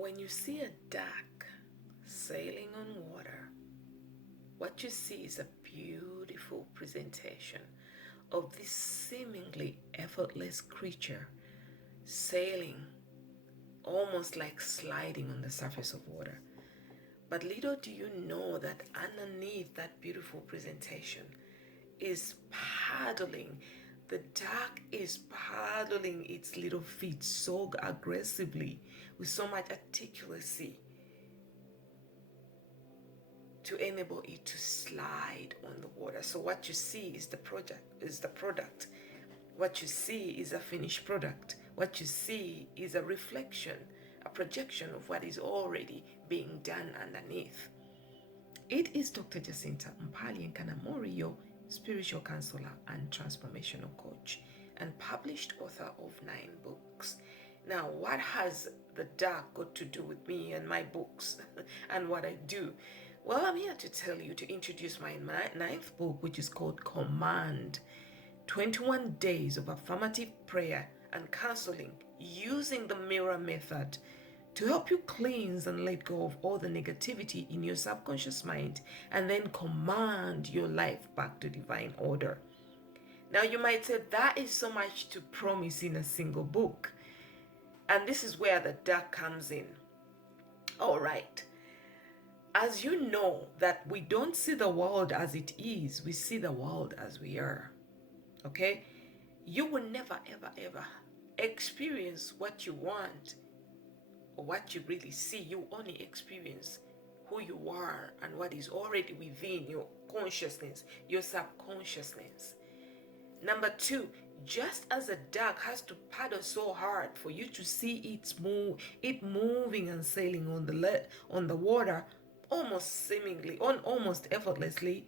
When you see a duck sailing on water, what you see is a beautiful presentation of this seemingly effortless creature sailing, almost like sliding on the surface of water. But little do you know that underneath that beautiful presentation is paddling. The duck is paddling its little feet so aggressively with so much articulacy to enable it to slide on the water. So what you see is the product. What you see is a finished product. What you see is a reflection, a projection of what is already being done underneath. It is Dr. Jacinta Mpali Nkanamori, your spiritual counselor and transformational coach, and published author of 9 books. Now, what has the duck got to do with me and my books and what I do? Well, I'm here to tell you, to introduce my 9th book, which is called Command, 21 Days of Affirmative Prayer and Counseling using the mirror method to help you cleanse and let go of all the negativity in your subconscious mind and then command your life back to divine order. Now, you might say that is so much to promise in a single book. And this is where the duck comes in. All right. As you know that we don't see the world as it is, we see the world as we are. Okay? You will never, ever, ever experience what you want or what you really see. You only experience who you are and what is already within your consciousness, your subconsciousness. Number 2, just as a duck has to paddle so hard for you to see it moving and sailing on the water, almost effortlessly,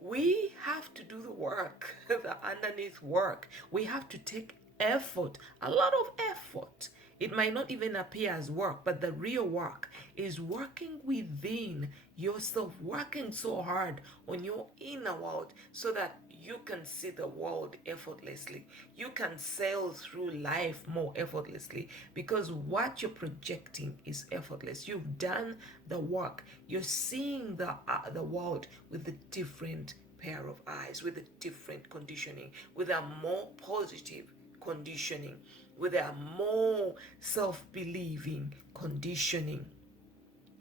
we have to do the work, the underneath work. We have to take effort, a lot of effort. It might not even appear as work, but the real work is working within yourself, working so hard on your inner world so that you can see the world effortlessly. You can sail through life more effortlessly because what you're projecting is effortless. You've done the work. You're seeing the world with a different pair of eyes, with a different conditioning, with a more positive conditioning, with a more self-believing conditioning.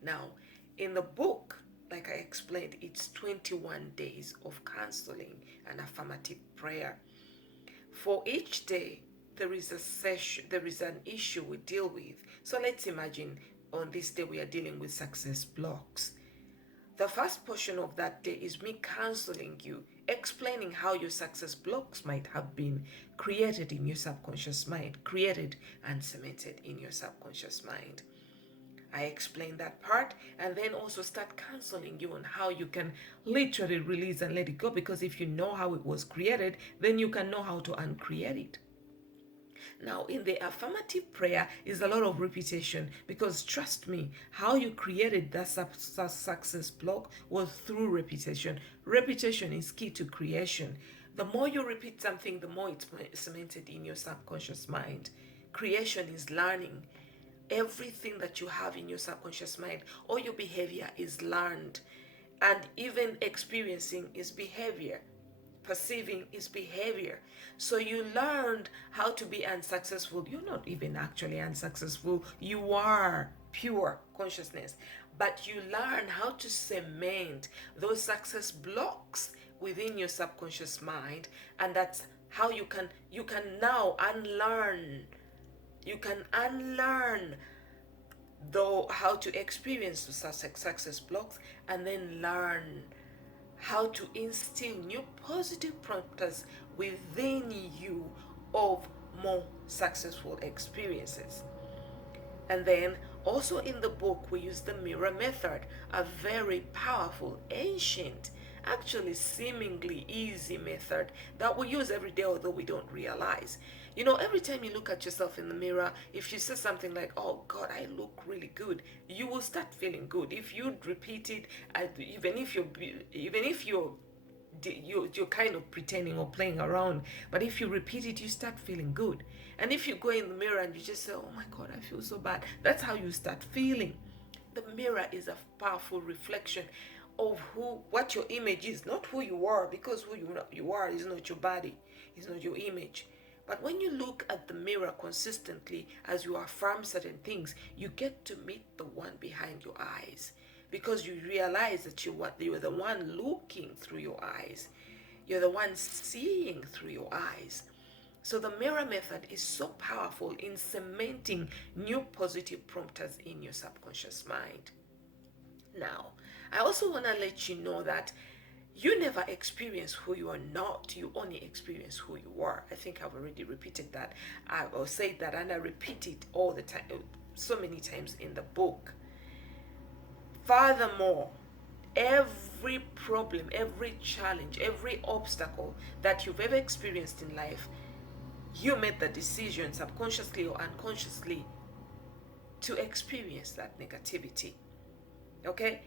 Now, in the book, like I explained, it's 21 days of counseling and affirmative prayer. For each day, there is an issue we deal with. So let's imagine on this day we are dealing with success blocks. The first portion of that day is me counseling you, explaining how your success blocks might have been created in your subconscious mind, created and cemented in your subconscious mind. I explain that part and then also start counseling you on how you can literally release and let it go, because if you know how it was created, then you can know how to uncreate it. Now, in the affirmative prayer is a lot of repetition, because trust me, how you created that success block was through repetition. Repetition is key to creation. The more you repeat something, the more it's cemented in your subconscious mind. Creation is learning. Everything that you have in your subconscious mind, all your behavior is learned. And even experiencing is behavior. Perceiving is behavior. So you learned how to be unsuccessful. You're not even actually unsuccessful. You are pure consciousness. But you learn how to cement those success blocks within your subconscious mind. And that's how you can now unlearn. You can unlearn how to experience the success blocks and then learn how to instill new positive prompters within you of more successful experiences. And then also in the book, we use the mirror method, a very powerful, ancient, actually seemingly easy method that we use every day, although we don't realize. You know, every time you look at yourself in the mirror, if you say something like, "Oh God, I look really good," you will start feeling good. If you repeat it, even if you're you're kind of pretending or playing around. But if you repeat it, you start feeling good. And if you go in the mirror and you just say, oh my God, I feel so bad, that's how you start feeling. The mirror is a powerful reflection of what your image is, not who you are, because who you are is not your body, is not your image. But when you look at the mirror consistently as you affirm certain things, you get to meet the one behind your eyes, because you realize that you're the one looking through your eyes. You're the one seeing through your eyes. So the mirror method is so powerful in cementing new positive prompters in your subconscious mind. Now, I also want to let you know that you never experience who you are not. You only experience who you are. I think I've already repeated that. I'll say that, and I repeat it all the time, so many times in the book. Furthermore, every problem, every challenge, every obstacle that you've ever experienced in life, you made the decision, subconsciously or unconsciously, to experience that negativity. Okay?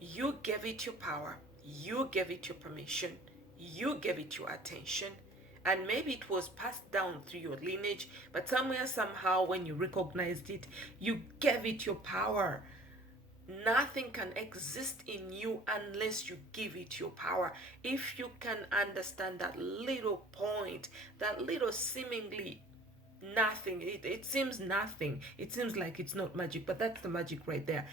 You gave it your power, you gave it your permission, you gave it your attention, and maybe it was passed down through your lineage, but somewhere, somehow, when you recognized it, you gave it your power. Nothing can exist in you unless you give it your power. If you can understand that little point, that little seemingly nothing, it seems nothing, it seems like it's not magic, but that's the magic right there.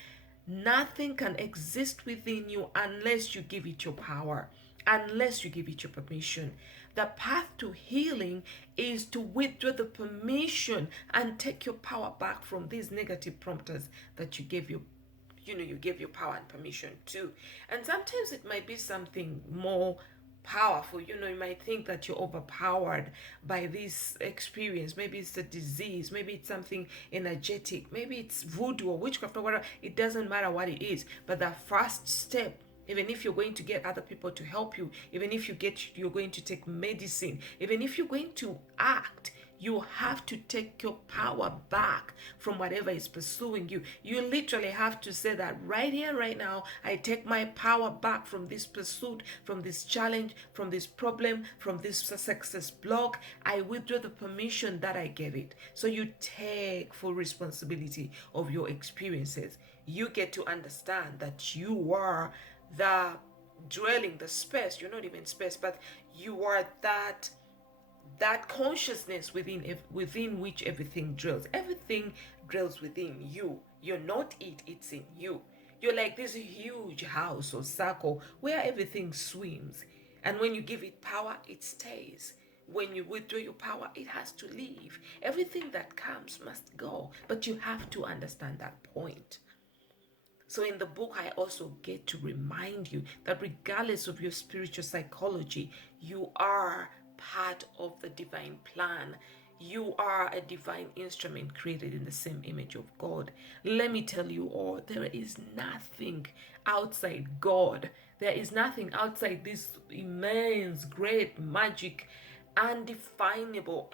Nothing can exist within you unless you give it your power, unless you give it your permission. The path to healing is to withdraw the permission and take your power back from these negative prompters that you gave your power and permission to. And sometimes it might be something more powerful. You might think that you're overpowered by this experience. Maybe it's a disease, maybe it's something energetic, maybe it's voodoo or witchcraft or whatever. It doesn't matter what it is, but the first step, even if you're going to get other people to help you, even if you're going to take medicine, even if you're going to act, you have to take your power back from whatever is pursuing you. You literally have to say that right here, right now, I take my power back from this pursuit, from this challenge, from this problem, from this success block. I withdraw the permission that I gave it. So you take full responsibility of your experiences. You get to understand that you are the dwelling, the space. You're not even space, but you are that consciousness within which everything dwells. Everything dwells within you. You're not it, it's in you. You're like this huge house or circle where everything swims. And when you give it power, it stays. When you withdraw your power, it has to leave. Everything that comes must go. But you have to understand that point. So in the book, I also get to remind you that regardless of your spiritual psychology, you are part of the divine plan. You are a divine instrument created in the same image of God. Let me tell you all, there is nothing outside God. There is nothing outside this immense, great, magic, undefinable,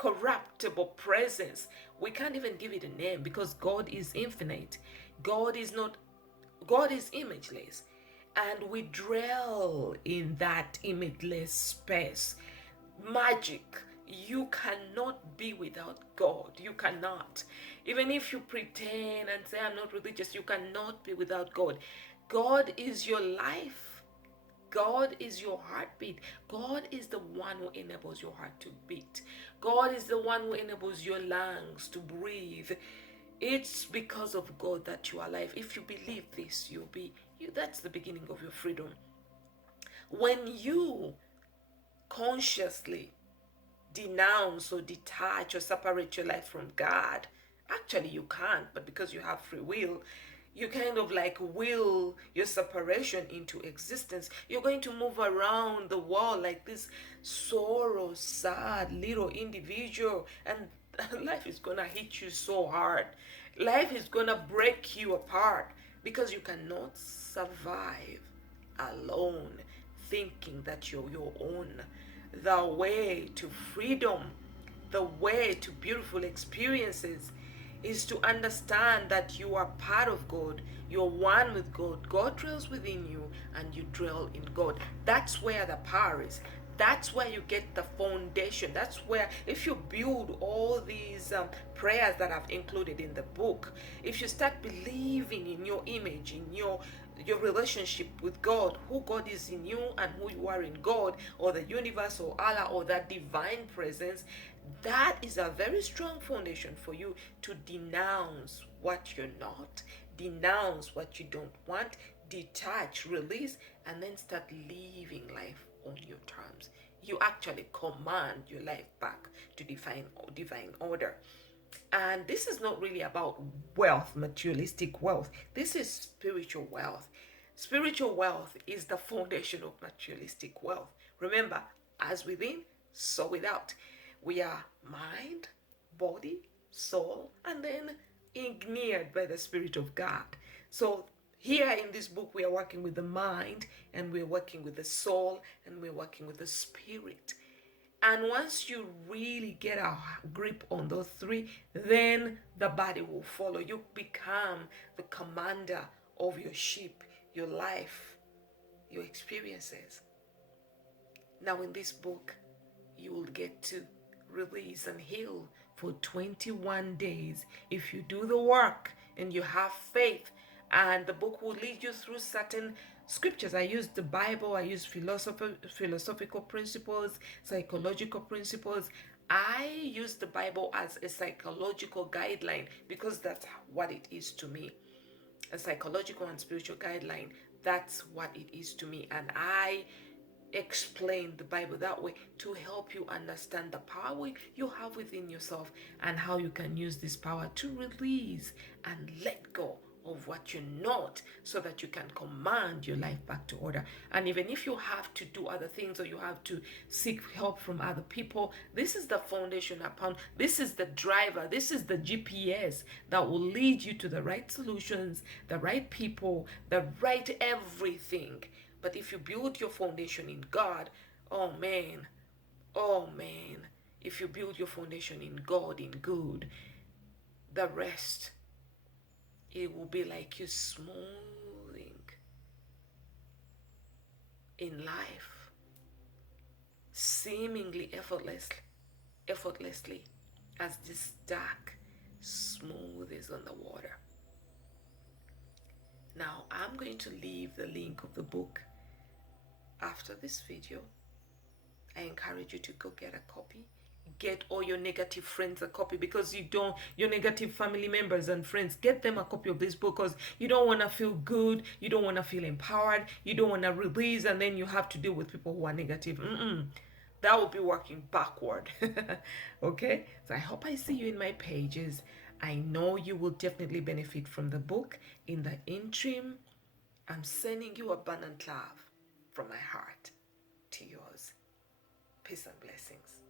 uncorruptible presence. We can't even give it a name because God is infinite. God is imageless. And we dwell in that imageless space. Magic. You cannot be without God. You cannot. Even if you pretend and say, I'm not religious, you cannot be without God. God is your life. God is your heartbeat. God is the one who enables your heart to beat. God is the one who enables your lungs to breathe. It's because of God that you are alive. If you believe this, that's the beginning of your freedom. When you consciously denounce or detach or separate your life from God, actually you can't, but because you have free will, you kind of like will your separation into existence. You're going to move around the world like this sorrow, sad little individual, and life is gonna hit you so hard. Life is gonna break you apart because you cannot survive alone thinking that you're your own. The way to freedom, the way to beautiful experiences is to understand that you are part of God. You're one with God. God dwells within you and you dwell in God. That's where the power is. That's where you get the foundation. That's where, if you build all these prayers that I've included in the book, if you start believing in your image, in your relationship with God, who God is in you and who you are in God, or the universe, or Allah, or that divine presence, that is a very strong foundation for you to denounce what you're not, denounce what you don't want, detach, release, and then start living life on your terms. You actually command your life back to divine order. And this is not really about wealth, materialistic wealth. This is spiritual wealth. Spiritual wealth is the foundation of materialistic wealth. Remember, as within, so without. We are mind, body, soul, and then ignited by the Spirit of God. So here in this book, we are working with the mind, and we're working with the soul, and we're working with the spirit. And once you really get a grip on those three, then the body will follow. You become the commander of your ship, your life, your experiences. Now, in this book, you will get to release and heal for 21 days if you do the work and you have faith. And the book will lead you through certain scriptures. I use the Bible, I use philosophical principles, psychological principles. I use the Bible as a psychological guideline because that's what it is to me. A psychological and spiritual guideline. That's what it is to me. And I explain the Bible that way to help you understand the power you have within yourself and how you can use this power to release and let go of what you're not, so that you can command your life back to order. And even if you have to do other things or you have to seek help from other people, this is the foundation upon, this is the driver, this is the GPS that will lead you to the right solutions, the right people, the right everything. But if you build your foundation in God, oh man, if you build your foundation in God, in good, the rest, it will be like you smoothing in life, seemingly effortlessly, as this dark smooth is on the water. Now, I'm going to leave the link of the book after this video. I encourage you to go get a copy. Get all your negative friends a copy, because your negative family members and friends, get them a copy of this book, because you don't want to feel good, you don't want to feel empowered, you don't want to release, and then you have to deal with people who are negative. That will be working backward. Okay, so I hope I see you in my pages. I know you will definitely benefit from the book. In the interim, I'm sending you abundant love from my heart to yours. Peace and blessings.